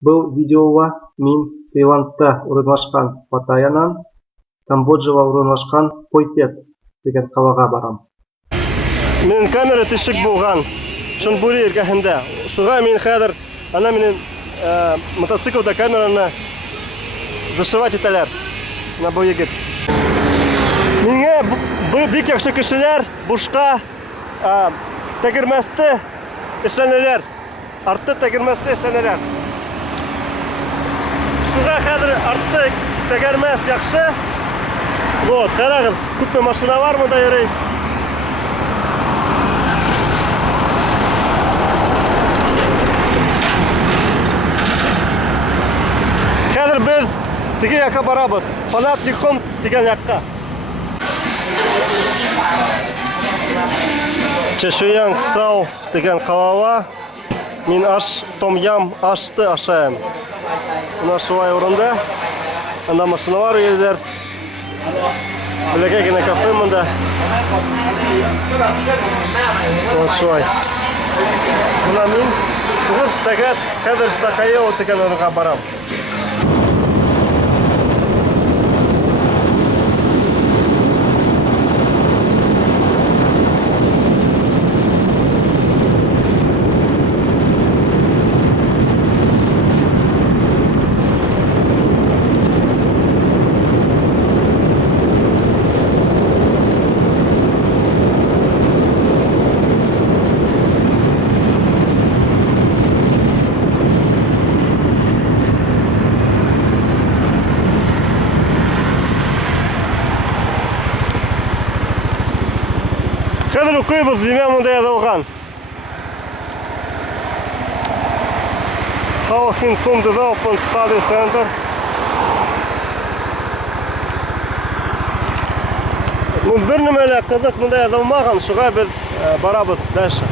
Бұл видеоға мен Таиландта орналасқан Паттайянан Камбоджаға орналасқан Пхойтет деген қалаға барам. Мен камера тишек болған Чонбури өлкәһендә. Шуға мен хәзер ана минем мотоциклда камераны зашивать итәләр. На бу егет. Миңа бу бик яхшы кешеләр бушка тәгәрмәсте эшләнәләр. Артты тәгәрмәсте эшләнәләр. Шуға хәзер артты тәгәрмәс яхшы. Вот, карагыз, күпме машина бар монда йөри. Хәзер без теге якка барабыз. Фанатником дигән якка. Чешуян Сау дигән калава. Мин аш том-ям ашты ашаем. Мына шулай урында. Анда машиналар йөриләр. Бәләкәй генә кафе монда. Вот шулай. Мына мин 4 сәгать хәзер Сакаео дигән урынга барам. Хәзер укыйбыз, димә монда язылган. How Hinson Development Study Center. Бер нәмәләр кызык монда язылмаган, шуга без барабыз дальше.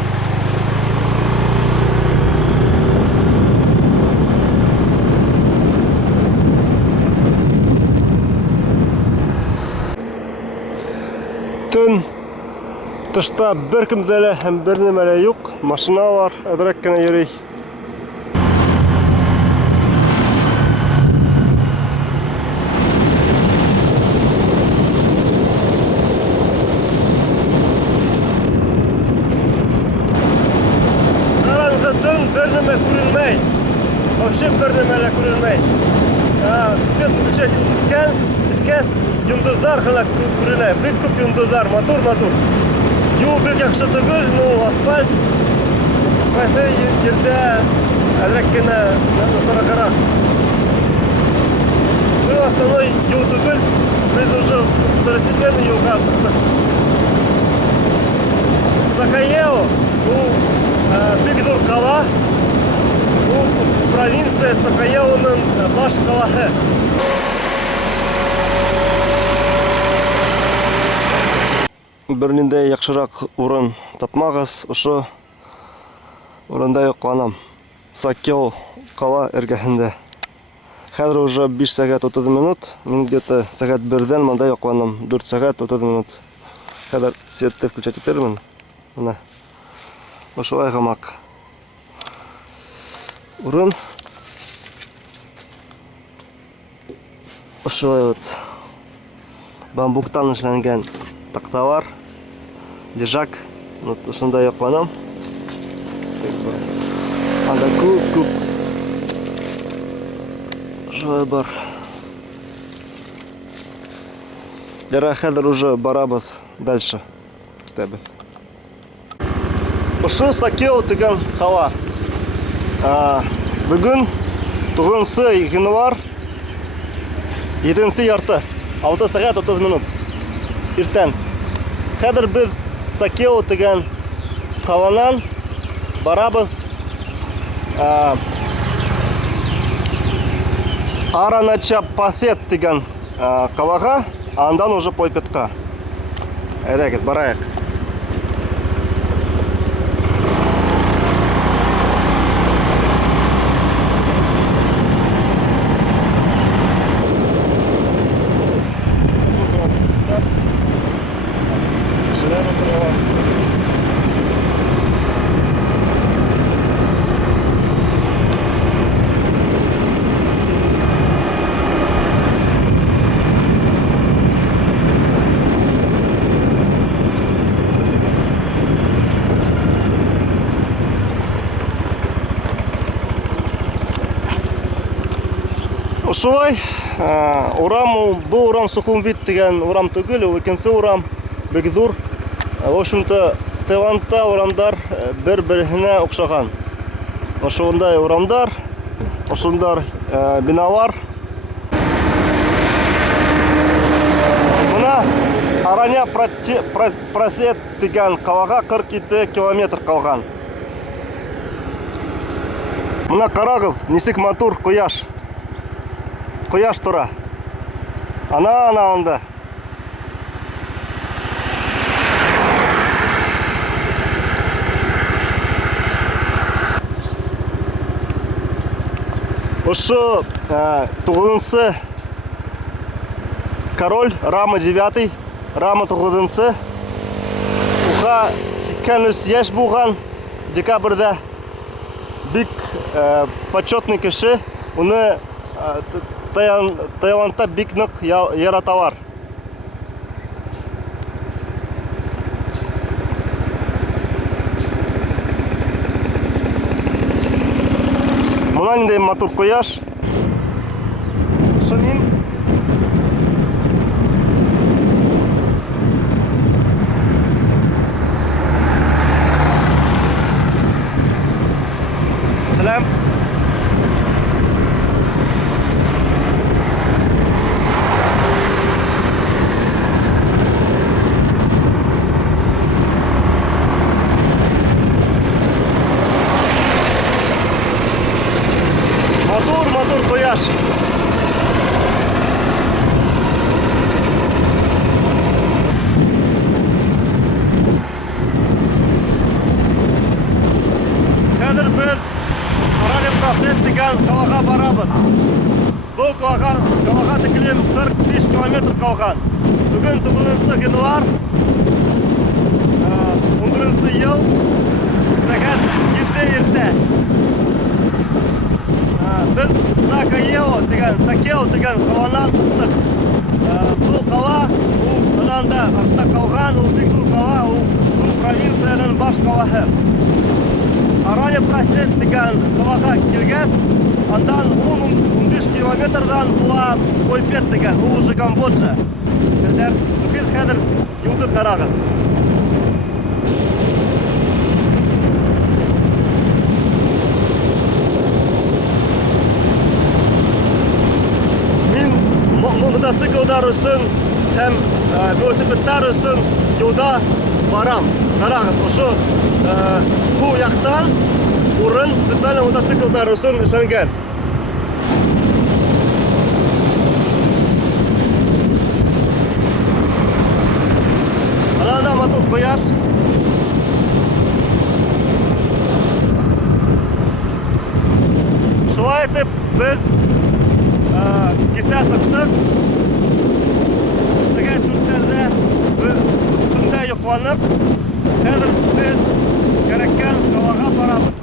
Төн тышта бер кемдә лә һәм бер нәмә лә юк. Машиналар әдрәк кенә йөри. Караңгы төн, бер нәмә күренмәй. Вообще бер нәмә лә күренмәй. Свет включать иткәс, йондызлар гына күренә. Бик күп йондызлар, мотор. Юл бик яхшы түгел, асфальт кайсы җирдә әдрәк кенә насаракарак. Бу основной юл түгел, без уже второстепенный юлга сыктык. Сакаео бу бик зур кала. Бу провинция Сакаеоның баш каласы. Берлиндә яхшырак урын тапмагыз, ошо урында йокланам. Сакаео кала эргәһендә. Хәзер уже 5 сәгать 30 минут. Мин где-то сәгать 1-дән монда йокланам. 4 сәгать 30 минут. Хәзер светты включать итермен. Менә. Ошолай гамак. Урын. Ошолай вот. Бамбуктан эшләнгән такталар. Лежак, вот шунда йокланам. Анда күп. Шулай бар. Ярар, хәзер уже барабыз дальше. Китәбез. Ошо Сакаео дигән кала. Бүген 9 январь 7 ярты. 6 сәгать 30 минут. Иртән. Хәзер без Сакаео дигән каланан барабыз Араначапасет дигән калага, андан уже Пхойтетка. Әйдәгез, барайык. Ошолай урам, бу урам Сухумвит деген урам түгел, ул икенче урам бик зур. В общем-то, Таиландта урамдар бер-берине окшаган. Ошондай урамдар, ошондай биналар. Мына Араня просвет деген калага 42 километр калган. Мына карагыз, нисек матур кояш. Кояш тора. Ана анда. Ошо 9-нчы король Рама 9, Рама 9-нчы. Уга 2 яшь булган декабрьдә. Бик почетный кеше. Уны Таиландта бик нык яраталар. Мына ниндәй матур кояш. Шунин Сәлам. Матур кояш. Хәзер без Араня просвет деген калага барабыз. Бу калага тиклем 45 километр калган. Бүген 9-нчы январь 11-нчы ел сәгать 7 иртә. Biz Sakeo degan qalandan chiqdik. Bu qala, u bilanda aqta qalgan, u bik zo'r qala, u provinsiyaning bosh qalasi. Aranya prosvет degan qalaga kelgach, andan 10-15 kilometrdan bular Qo'ypet degan, u уже Камбоджа. Hozir yo'lda qarag'iz. Мотоциклдар өчен һәм велосипедтар өчен юлда барам. Карагыз, ошо бу яктан урын специаль мотоциклдар өчен эшләнгән. Ана матур кояш. Шулай итеп без кисә сыктык. Сәгать 4-тәрдә төндә йокланып, хәзер без кәрәккән калага барабыз.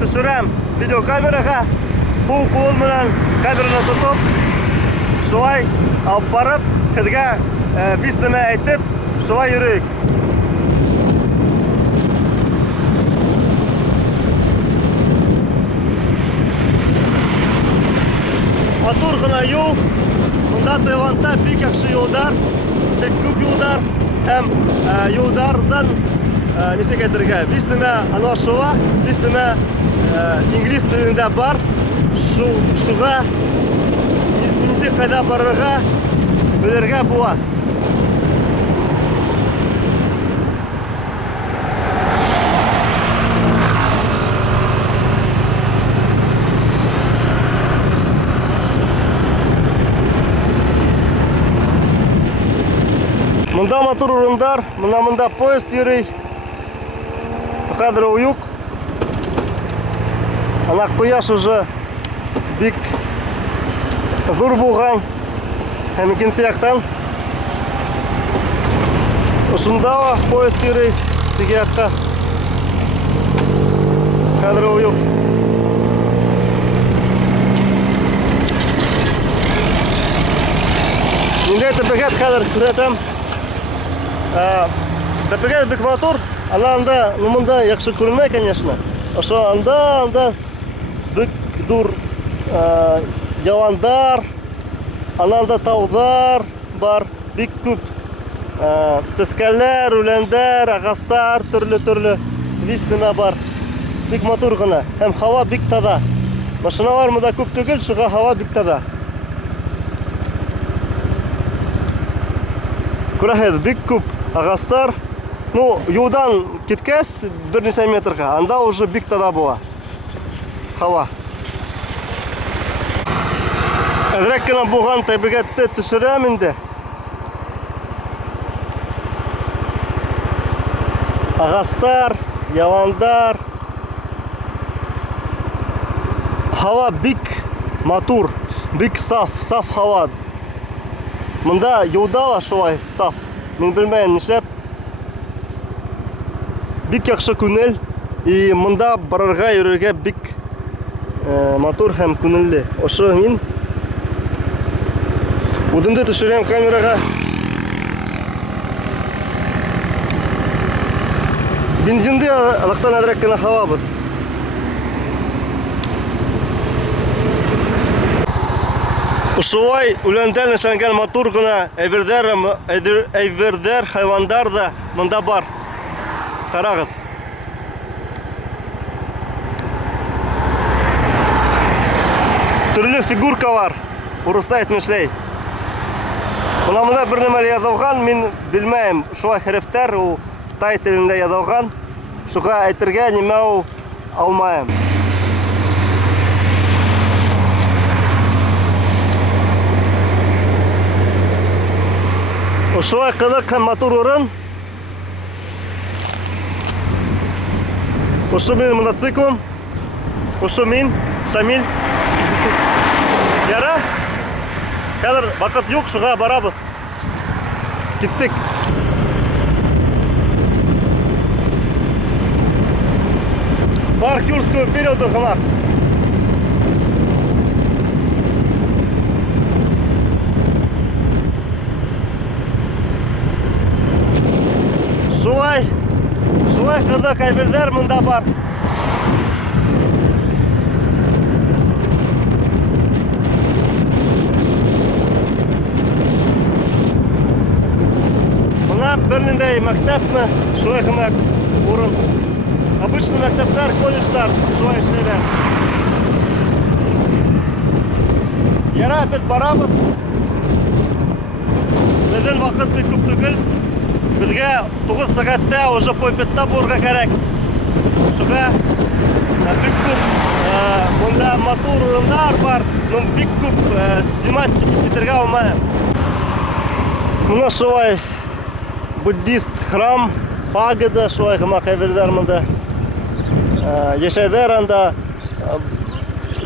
Төшерәм видеокамераға, кул менән камераны тотып, шулай алып барып, һеҙгә бис нәмә әйтеп, шулай йөрөйек. Матур гына юл. Монда Таиландта бик яхшы юлдар, бик күп юлдар һәм юлдардан нисек әйтергә, бис нәмә аңлашыла, бис нәмә инглиз телендә бар. Шуға нисек кайда барырга белергә була. Монда матур урындар, монда поезд йөрөй. Хәзер ул юк. Ана кояш уже бик зур булган. Һәм икенче яктан ошында поезд йөрөй теге якка. Хәзер ул юк. Инде тәбәгәт хәзер күрәтәм. Тәпәгәт бик матур, анда монда яхшы күренмәй, конечно. Ошо анда бик зур яландар, анда таудар бар, бик күп сәскәләр, үләндәр, агастар, төрле вис нәмә бар. Бик матур гына, һәм һава бик таза. Машиналар монда күп түгел, шуңа һава бик таза. Күрәһез, бик күп агастар. Ну, юлдан киткәс, берничә метрга, анда уже бик таза була. Һава. Әзрәк кенә булган тәбигатьте төшерәм инде. Агастар, яландар. Һава бик матур, бик саф һава. Монда юлда ла шулай саф. Мин белмәйм нишләп. Бик яхшы күңел, и монда барырга, йөрергә бик матур һәм күңелле. Ошо мин үземне төшерәм камерага. Бензинды алактан әзрәк кенә һавабыз. Шулай үләндән эшләнгән матур гына әйберләр, хайвандар да монда бар. Карагыз. Төрле фигуркалар, урысча әйтмешләй. Монда бер нәмә язылган, мин белмәйм. Шулай хәрефтәр ул тай телендә язылган. Шуңа әйтергә нимә ул алмаем. Шулай кызык һәм матур урын. Ошо минем мотоциклым. Ошо мин, Шамил. Яра. Хәзер вакыт юк, шуга барабыз. Киттек. Парк юрского периода гына. Шулай кызык әйберләр монда бар. Монда бернендәй мәктәпме, шулай гына урын. Обычный мәктәпләр, колледжлар шулай эшләйләр. Яра, без барабыз. Безнең вакыт бик күп түгел. Безгә 9 сәгатьтә уже Пойпетта булырга кирәк. Шуңа бик күп монда матур урыннар бар, но бик күп снимать итәргә алмаем. Менә шулай буддист храм, пагода, шулай гына каберләр монда. Яшәйләр анда.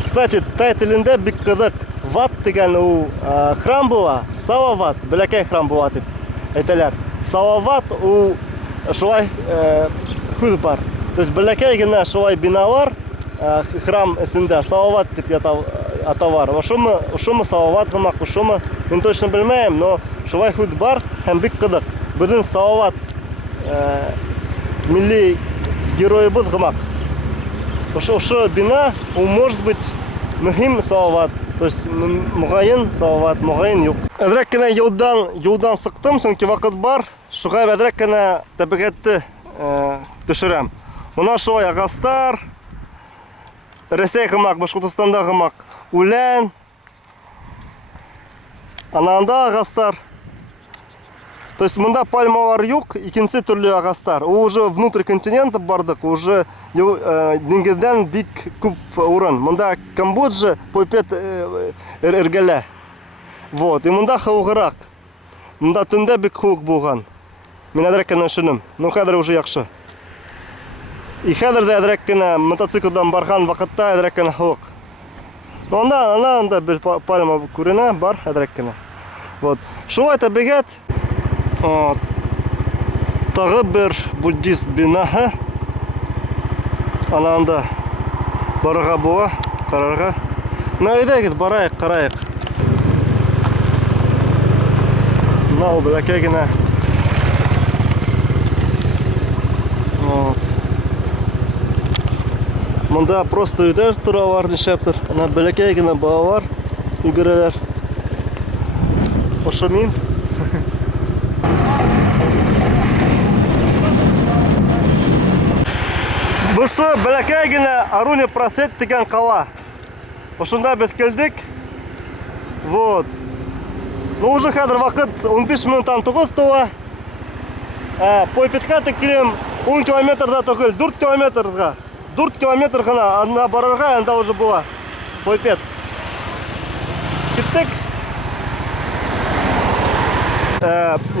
Кстати, тай телендә бик кызык. Ват дигән ул храм була, Салават, бәләкәй храм була дип әйтәләр. Салават ул шулай хүз бар. То есть бәләкәй генә шулай биналар храм эсендә Салават дип аталар. Ошомо Салават кылмак, ошомо мен точно билмейм, но шулай худ бар һәм бик кызык. Бүген Салават милли героебыз кылмак. Ошо бина, ул может быть мөһим Салават. То есть мөгаен Салават, мөгаен юк. Әдрәк кенә юлдан сыктым, чөнки вакыт бар. Шуга әдрәк кенә табигатьте төшерәм. Мына шулай агастар, Рәсәй кымак, Башкортостанда кымак, үлән, ананда агастар. То есть монда пальмалар юк, икенче төрле агастар. Уже внутрь континента бардык, уже диңгездән бик күп урын. Монда Камбоджа, Пойпет эргәлә. Вот, и монда хаугырак. Монда төндә бик хук булган. Мен әдрәк кенә шуным. Ну хәзер уже яхшы. И хәзер дә әдрәк кенә мотоциклдан барган вакытта әдрәк кенә хук. Анда бер пальма күренә, бар әдрәк кенә. Вот. Шулай табигать. Тагы бер буддист бинаһы. Анда барырга була, карарга. Әйдәгез, барайык, карайык. Мынау бәләкәй генә. Вот. Монда просто өйдәр торалар, нишәптер. Ана бәләкәй генә балалар йөгерәләр. Ошо мин. Бусы бәләкәй генә Аруня Просвет дигән кала. Ошонда без килдек. Вот. Ну уже хәзер вакыт 15 минуттан 9 тула. Пойпетка текилем 10 километрда түгел, 4 километрга. 4 километр гына анда барырга, анда уже була. Пойпет. Киттек.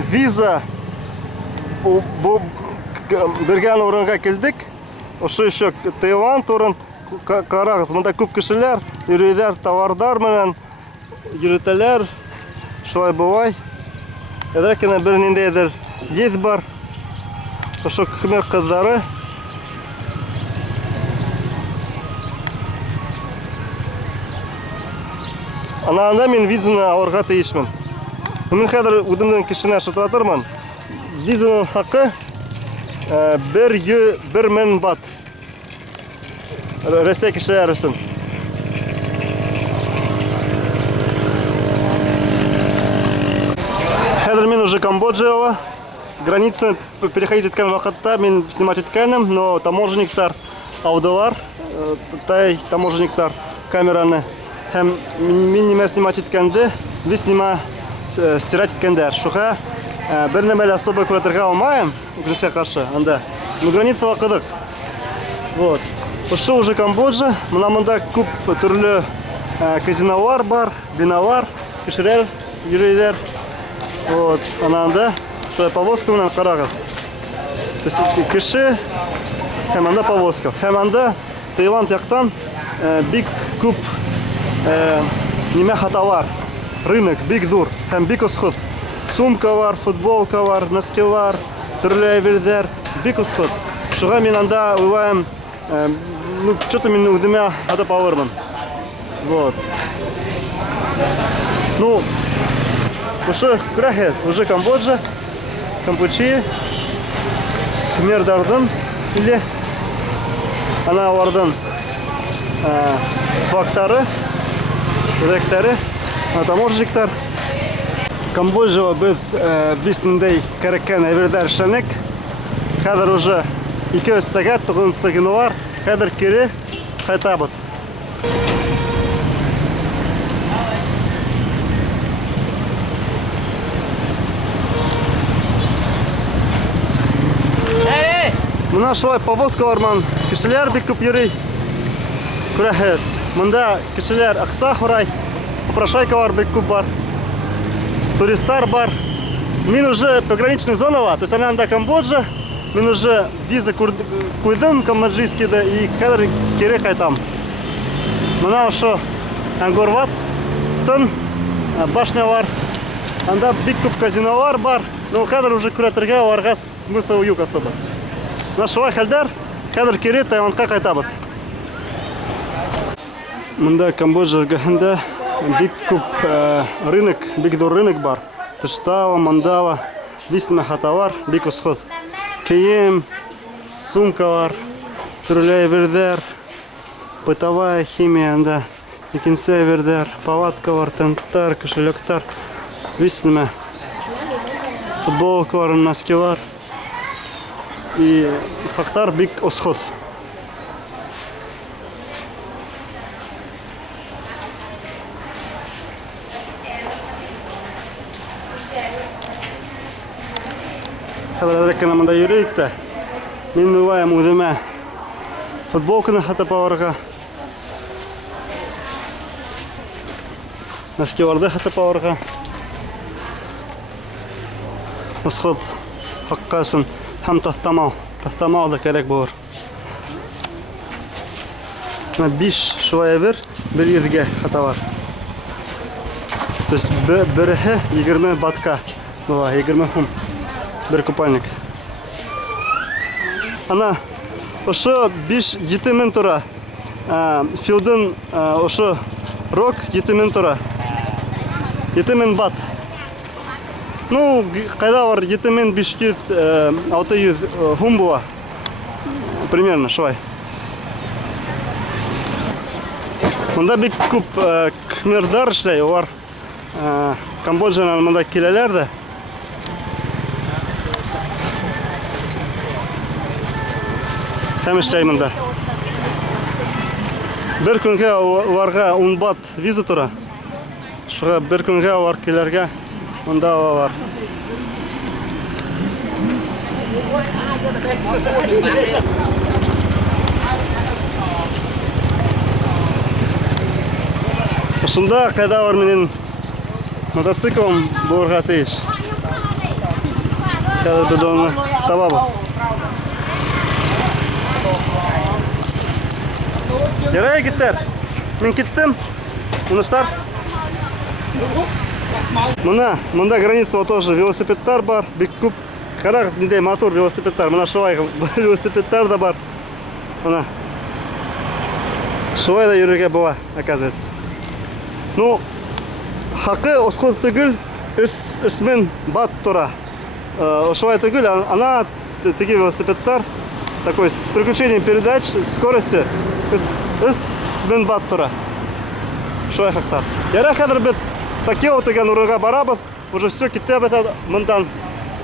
Виза бергән урынга килдек. Ошо еще Таиланд урын. Карагыз, монда күп кешеләр йөриләр, товардар менән йөртәләр. Шулай булай. Әдрәк кенә бер ниндәйдер ез бар. Ошо хмер кызлары. Анда мен визаны алырга тиешмен. Мен хәзер үземнең кешенә шалтыратырмын. Визаның хакы 1,000 бат. Рәсәй кешеләре өчен. Хәзер мен уже Камбоджага, границаны переходить иткән вакытта мен снимать иткәнем, но таможенниктар алдылар, таможенниктар камераны һәм мин нимә снимать иткәнде, без нимә стирать иткәндәр. Шуга бер нәмә особо күрәтергә алмаем, үгрескә каршы анда. Мы граница вакыдык. Вот. Ошо уже Камбоджа, монда күп төрле казинолар бар, биналар, кешеләр йөриләр. Вот, анда шулай повозка менән карагыз. То есть кеше һәм анда повозка. Һәм анда Таиланд яктан бик күп нимә хаталар. Рынок бик зур һәм бик усхуд. Сумкалар, футболкалар, носкилар, төрле әйберләр бик усхуд. Шуга мин анда уйлайм, ну что-то мин үземә атып алырмын. Вот. Ну, ошо күрәһез, уже Камбоджа, Кампучи, Хмердардын или ана алардын фактары, директоры, таможенниктар. Камбоджа без бисниндей кәрәккән әйберләр эшләнек. Хәзер уже 2 сәгать тугын сыгынулар. Хәзер кире кайтабыз. Мына шулай повозкалар менән кешеләр бик күп йөри. Күрәһез, монда кешеләр акса хорай, попрошайкалар бик күп бар. Туристлар бар. Мин уже пограничная зона, то есть анда Камбоджа. Мин уже виза куйдым камбоджийскийда и хәзер кире кайтам. Мына ошо Ангорваттын башнялар. Анда бик күп казинолар бар. Но хәзер уже күрәтергә аларга смысл юк особо. Шулай хәлдәр, хәзер кире Таиландка кайтабыз. Мында Камбоджа өлкәһендә бик күп рынок, бик зур рынок бар. Тыштава, мандава, висна хаталар, бик осход. Кием, сумкалар, төрле әйберләр, бытовая химия анда, икенче әйберләр, палаткалар, тентлар, кошелектар, висна футболкалар, носкилар. И хактар бик осход. Хәзер кенә монда йөрик тә. Мин уйлыйм үземә футболканы хатып алырга. Носкиларны хатып алырга. Осход хаккасын һәм тахтамал да кирәк булыр. 5 шулай бер 100-гә хаталар. То есть береһе 20 батка була, 20 сум. Бер купальник. Ана ошо 5-7 мең тора. Филдин ошо рок 7 мең тора. 7 мең бат. Ну, кайда бар 7500-600 сум була. Примерно шулай. Монда бик күп кмердар эшләй, алар Камбоджадан монда киләләр дә. Һәм эшләй монда. Бер көнгә аларга 10 бат виза тора. Шуңа бер көнгә алар килергә монда алалар. Шунда кайда бар минем мотоциклым булырга тиеш. Хәзер без аны табабыз. Ярай, киттер. Мин киттем. Уныштар. Монда граница тоже велосипедтар бар, бик күп. Карак ниндәй мотор велосипедтар. Мына шулай велосипедтар да бар. Мына. Шулай да йөрергә була, оказывается. Ну, хакы осход түгел, 3000 бат тора. Шулай түгел, ана теге велосипедтар такой с переключением передач, скорости 3000 бат тора. Шулай хактар. Ярай, хәзер без Сакео дигән урынга барабыз. Уже все китәбез мондан.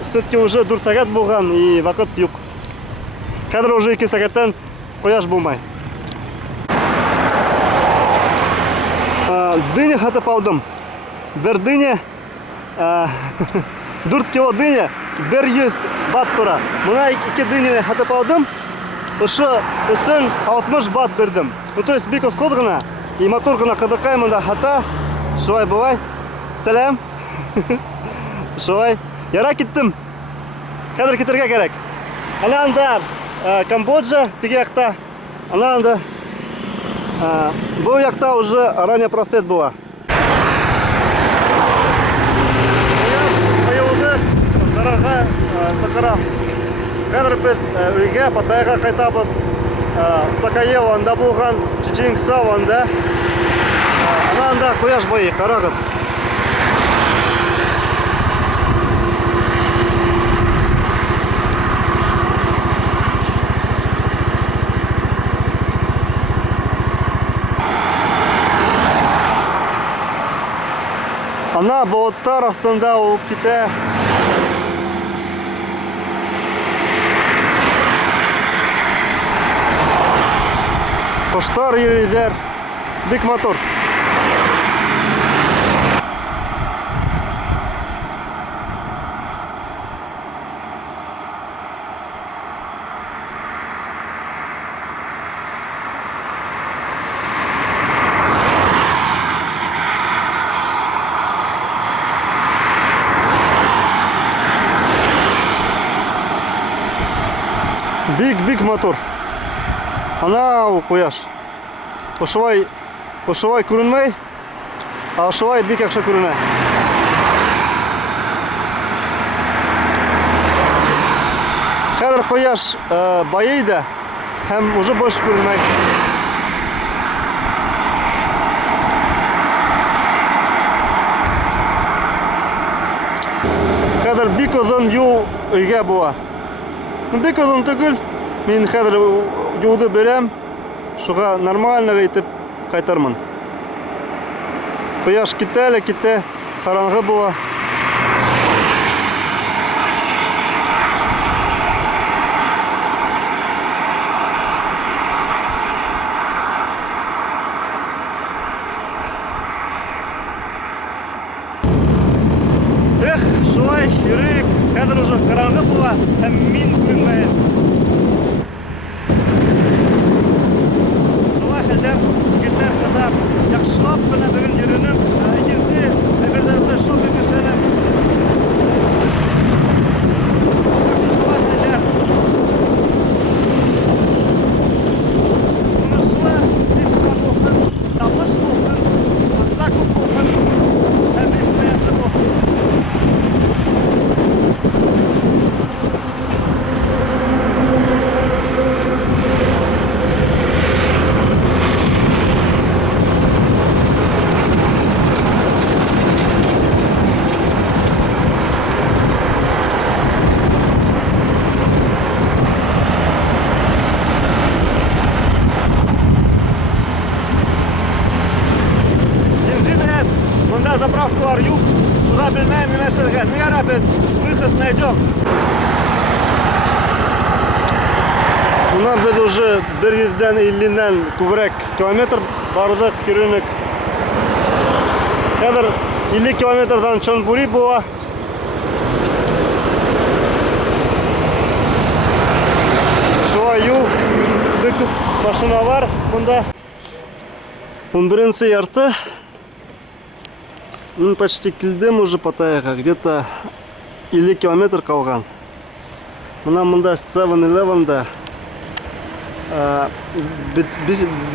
Все-таки уже 4 сәгать булган и вакыт юк. Хәзер уже 2 сәгатьтән кояш булмай. Дыня хатып алдым. Бер дыня 4 кило дыня 100 бат тора. Мына 2 дыняны хатып алдым. Ошо өсөн 60 бат бердим. Ну то есть бик осход гына. И мотор гына кыдыкай монда хата. Шулай булай. Сәлам. Шулай. Ярай, киттем. Хәзер китергә кирәк. Ана анда Камбоджа теге якта. Ана анда бу якта уже ранее просвет була. Кояш дорога Сакара. Хәзер без өйгә Паттайга кайтабыз. Сакаева анда булган, Чичингсау анда. Ана анда кояш бае, карагыз. Ана болыттар астында ул китә. Коштар йөриләр. Бик мотор. Бик мотор. Ана ул кояш. Ошолай күренмәй, а ошолай бик яхшы күренә. Хәзер кояш байый да һәм уже больше күренмәй. хәзер бик озын юл өйгә була. Бик озын түгел. Мин хәзер юлды берәм. Шуга нормально итеп кайтармын. Кояш китә лә китә, караңгы була. Эх, шулай йөрик, хәзер уже караңгы була, һәм мин белмәйм. Шулай хәзер гитләр кадәр яхшылап кына бүген йөренем, икенче әгәрдә шундый кешеләр. Шулай хәзер. Шулай дистан булган, тавыш булган, аксак булган. Һәм бисмәй шулай. Монда заправкалар юк, шуға белмәйм нимәшәргә. Нигә бит выход найдем. Монда без уже 150-дән күбрәк километр бардык, йөренек. Хәзер 50 километрдан Чонбури була. Шулай юл, бик күп машиналар монда. 11-нче ярты. Ну, почти килдем уже Паттайяга, где-то 50 километр калган. Мында 7-Eleven'да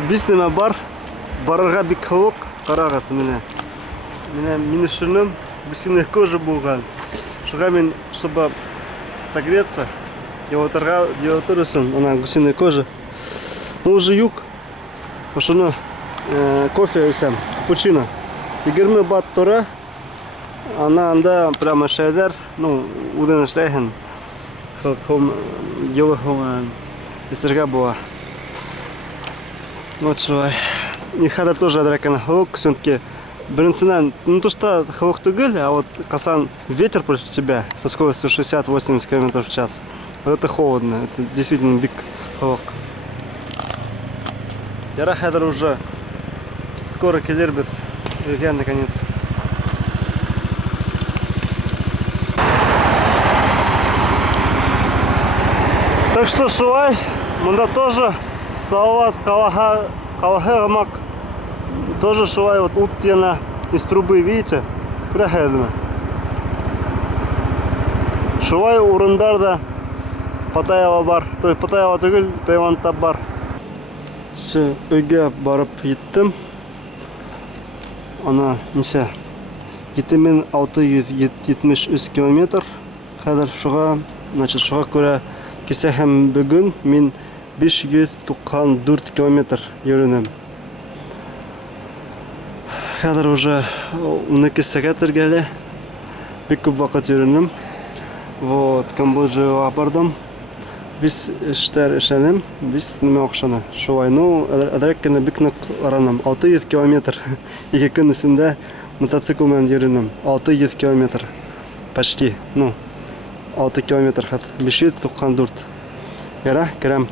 бисеме бар, барырга бик хавык, карагыз менә. Мин ишенем, бисеме кожа булган. Шуга мин, чтобы согреться, я отыр өчен, ана бисеме кожа. Ну уже юк. Ошоны кофе эсәм, капучино. 20 бат тора, анда прямо шәйдәр, ну, үдән эшләйһең. Хом елы эсергә була. Вот шулай. И хәзер тоже дракана хавык, все-таки беренчедән, ну то что хавык түгел, а вот касан ветер против тебя со скоростью 60-80 км в час. Вот это холодно, это действительно бик хавык. Яра хәзер уже скоро килер бит. Я наконец. Так что шулай, монда тоже салат калахамак, тоже шулай вот уттена из трубы, видите, пряхедме. Шулай урындарда Паттайяга бар, то есть Паттайяга түгел, Таиландта бар. Все, өйгә барып еттем. Ана ничә 7673 километр. Хәзер шуга, значит, шуга күрә кисә һәм бүген мин 594 километр йөренем. Хәзер уже 12 сәгать тиргәле. Бик күп вакыт йөренем. Вот, Камбоджага бардым. Без эштәр эшләнем, без нимә акчаны. Шулай, ну, әдрәк кенә бик нык аранам. 600 километр. 2 көн эчендә мотоцикл белән йөренем. 600 километр. Почти, ну, 6 километр хәт. 594. Яра, керәм.